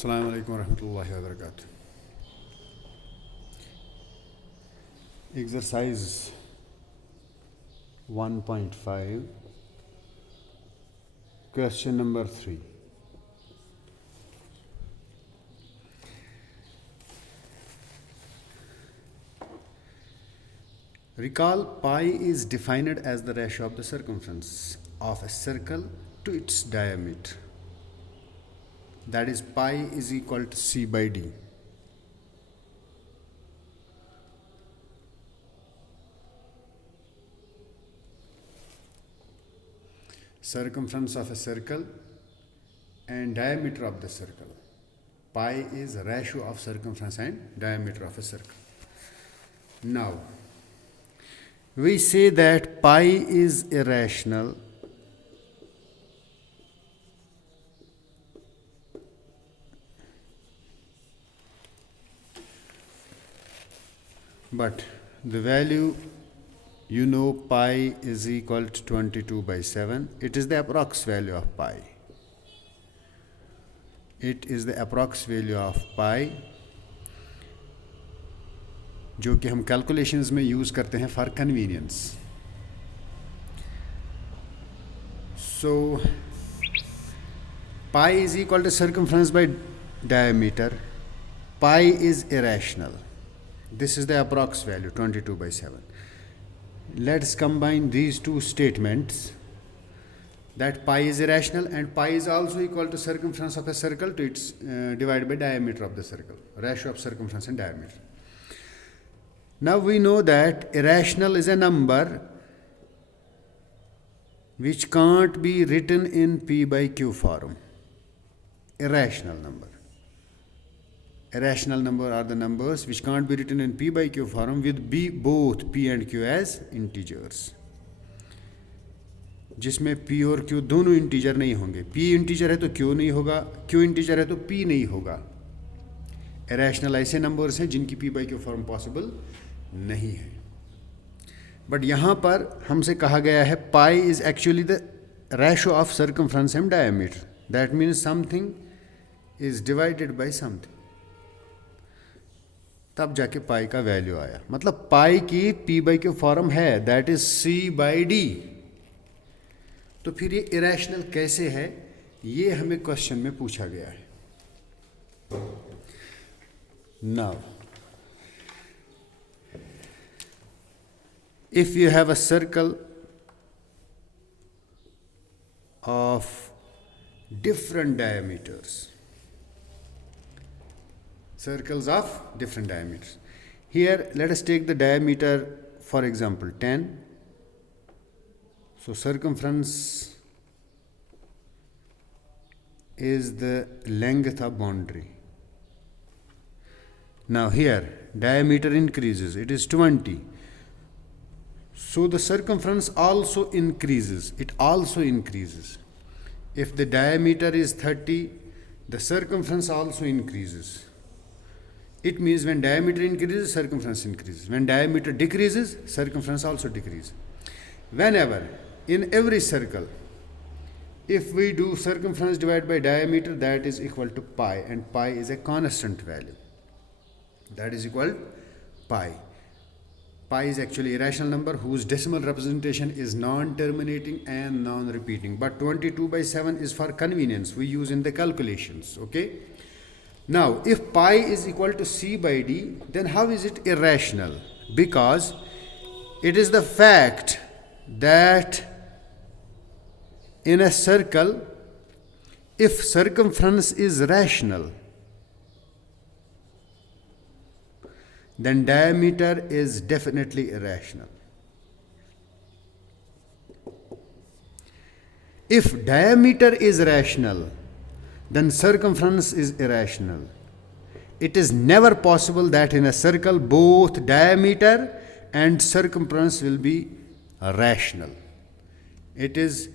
Assalamu alaikum warahmatullahi wabarakatuh. Exercise 1.5, question number 3. Recall pi is defined as the ratio of the circumference of a circle to its diameter. That is, pi is equal to c by d. Circumference of a circle and diameter of the circle. Pi is ratio of circumference and diameter of a circle. Now, we say that pi is irrational but the value, pi is equal to 22 by 7. It is the approx value of pi. It is the approx value of pi जो कि हम calculations में use करते हैं for convenience. So pi is equal to circumference by diameter. Pi is irrational. This is the approx value 22 by 7. Let's combine these two statements, that pi is irrational and pi is also equal to circumference of a circle to its divided by diameter of the circle, ratio of circumference and diameter. Now we know that irrational is a number which can't be written in p by q form. Irrational number. Irrational number are the numbers which can't be written in p by q form with both p and q as integers. जिसमें p और q दोनों integer नहीं होंगे. p integer है तो q नहीं होगा, q integer है तो p नहीं होगा. irrational ऐसे नंबर्स हैं जिनकी p by q form possible नहीं है. बट यहाँ पर हमसे कहा गया है pi is actually the ratio of circumference and diameter. That means something is divided by something. तब जाके पाई का वैल्यू आया. मतलब पाई की p बाई क्यू फॉर्म है, that is c by d. तो फिर ये इरेशनल कैसे है, ये हमें क्वेश्चन में पूछा गया है. Now if you have a circle of different diameters, circles of different diameters. Here let us take the diameter, for example 10. So circumference is the length of boundary. Now here diameter increases, it is 20. So the circumference also increases. It also increases. If the diameter is 30, the circumference also increases. It means when diameter increases, circumference increases. When diameter decreases, circumference also decreases. Whenever, in every circle, if we do circumference divided by diameter, that is equal to pi, and pi is a constant value. That is equal to pi. Pi is actually a irrational number whose decimal representation is non-terminating and non-repeating. But 22 by 7 is for convenience. We use in the calculations. Okay. Now, if pi is equal to c by d, then how is it irrational? Because it is the fact that in a circle, if circumference is rational, then diameter is definitely irrational. If diameter is rational, then circumference is irrational. It is never possible that in a circle both diameter and circumference will be rational. It is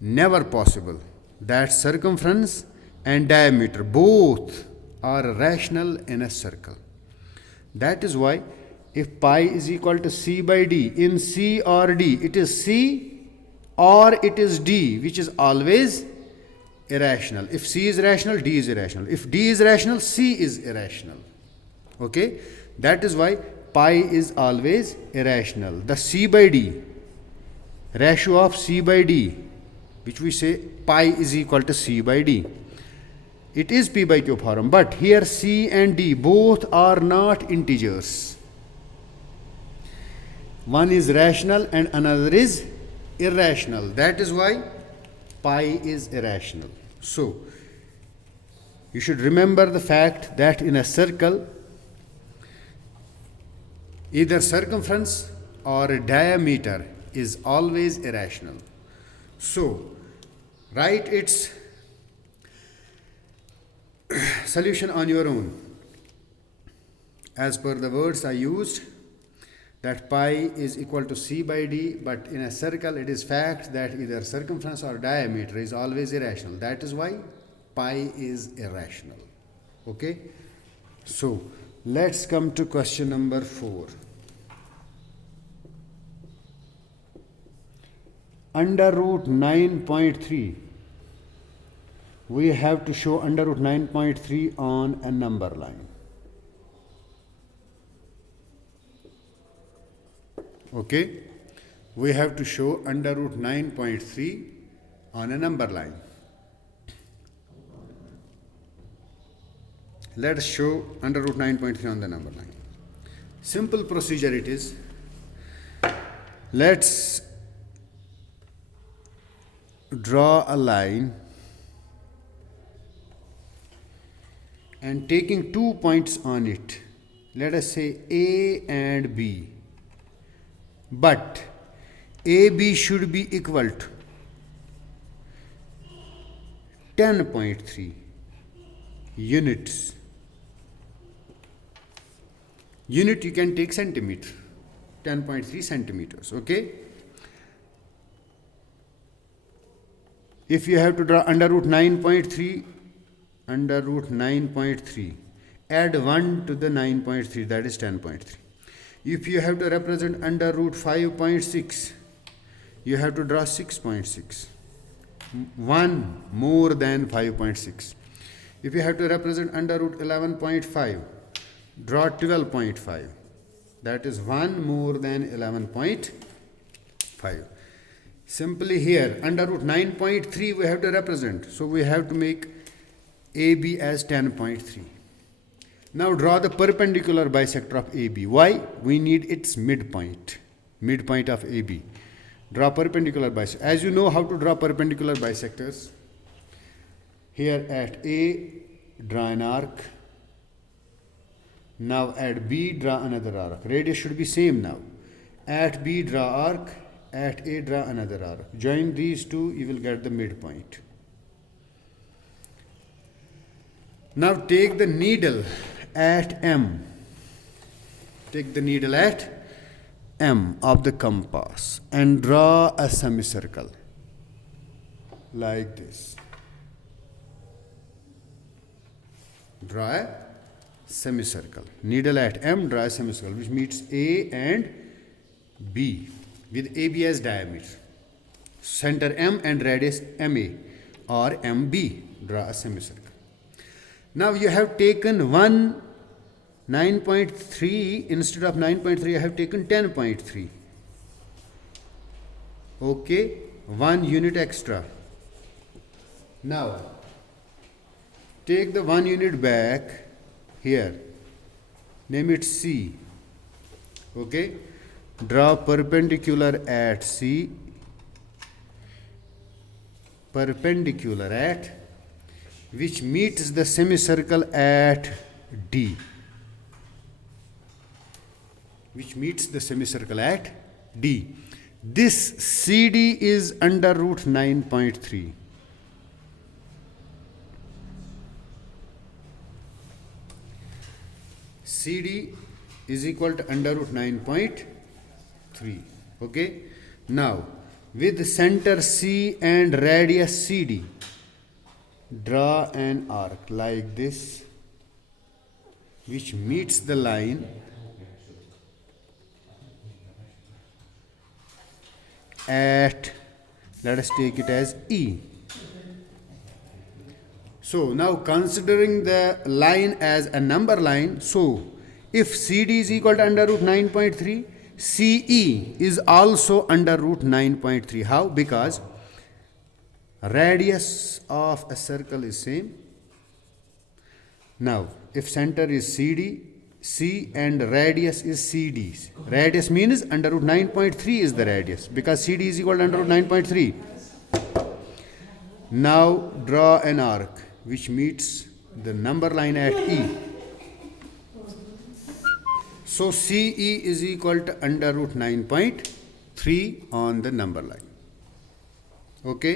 never possible that circumference and diameter both are rational in a circle. That is why if pi is equal to c by d, in c or d, it is c or it is d, which is always irrational. If C is rational, D is irrational. If D is rational, C is irrational. Okay, that is why pi is always irrational. The C by D, ratio of C by D, which we say pi is equal to C by D. It is P by Q form, but here C and D both are not integers. One is rational and another is irrational. That is why pi is irrational. So, you should remember the fact that in a circle, either circumference or diameter is always irrational. So, write its solution on your own. As per the words I used, that pi is equal to C by D, but in a circle it is fact that either circumference or diameter is always irrational. That is why pi is irrational. Okay? So, let's come to question number 4. Under root 9.3. We have to show under root 9.3 on a number line. Okay, we have to show under root 9.3 on a number line. Let us show under root 9.3 on the number line. Simple procedure it is. Let's draw a line and taking 2 points on it. Let us say A and B. But AB should be equal to 10.3 units. Unit you can take centimeter, 10.3 centimeters, okay? If you have to draw under root 9.3, add 1 to the 9.3, that is 10.3. If you have to represent under root 5.6, you have to draw 6.6. 1 more than 5.6. If you have to represent under root 11.5, draw 12.5. That is 1 more than 11.5. Simply here, under root 9.3 we have to represent. So we have to make AB as 10.3. Now draw the perpendicular bisector of AB. Why? We need its midpoint. Midpoint of AB. Draw perpendicular bisector. As you know how to draw perpendicular bisectors. Here at A, draw an arc. Now at B, draw another arc. Radius should be same now. At B, draw arc. At A, draw another arc. Join these two, you will get the midpoint. Now take the needle at M. Take the needle at M of the compass and draw a semicircle like this. Draw a semicircle. Needle at M, draw a semicircle which meets A and B with AB as diameter. Center M and radius MA or MB. Draw a semicircle. Now you have taken 9.3 instead of 9.3 I have taken 10.3. Okay, 1 unit extra. Now take the 1 unit back here. Name it C. Okay, draw perpendicular at C. Perpendicular at which meets the semicircle at D. Which meets the semicircle at D. This CD is under root 9.3. CD is equal to under root 9.3. Okay. Now, with center C and radius CD, draw an arc like this, which meets the line at, let us take it as E. So now considering the line as a number line, so if CD is equal to under root 9.3, CE is also under root 9.3. How? Because radius of a circle is same. Now if center is CD, C and radius is CD. Radius means under root 9.3 is the radius because CD is equal to under root 9.3. Now draw an arc which meets the number line at E. So CE is equal to under root 9.3 on the number line. Okay.